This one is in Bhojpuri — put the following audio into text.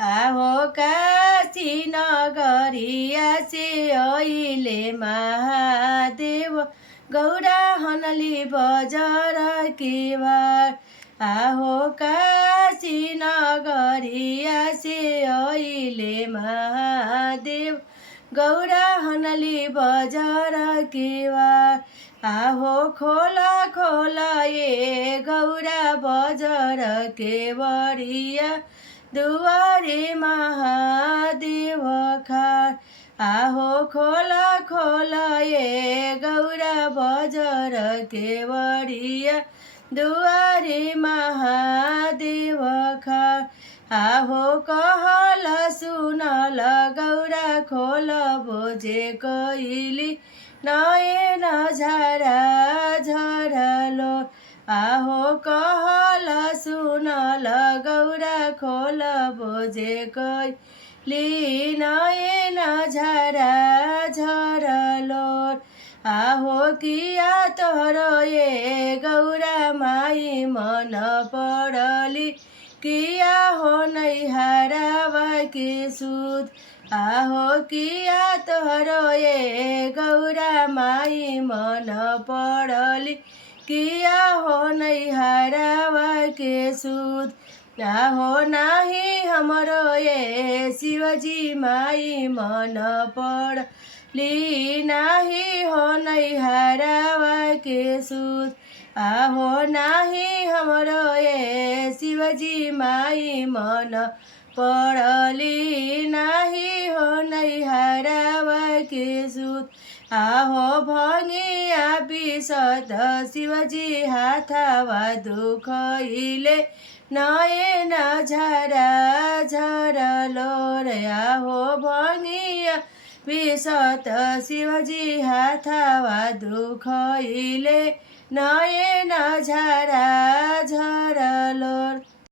आहो काशी नगरिया से अहिले महादेव गौरा हनली बजार केवार। आहो काशी नगरिया से अहिले महादेव गौरा हनली बजार केवार। आहो खोला खोला ये गौरा बजार केवरिया दुआरे महादेव खार। आहो खोला खोला ये गौरा बजार केवरिया दुआरे महादेव खार। आहो कहल सुनल गौरा खोल बोझे कइली नयन झरा झरलो। आहो कहल सुनल गौरा खोल बोझे कइली नयन झरा झरलो। आहो किया तोरो ये गौरा माई मन पड़ली किया हो नैहरावा के सूद। आहो किया तोरो ये गौरा माई मन पड़ली किया हो नैहरावा के सूद। आहो नाही हमरो ये शिवजी माई मन पड़ली नाही हो नैहरावा के सूद। आहो नाही हमरो ये शिवजी माई मन पड़ली नाही हो नैहरावा के सूद। आहो भंगिया पिसत शिवजी हाथावा दुखइले नयन झरा झरलो रे। आहो भंगिया पिसत शिवजी हाथावा दुखइले नयन झरा झरलो।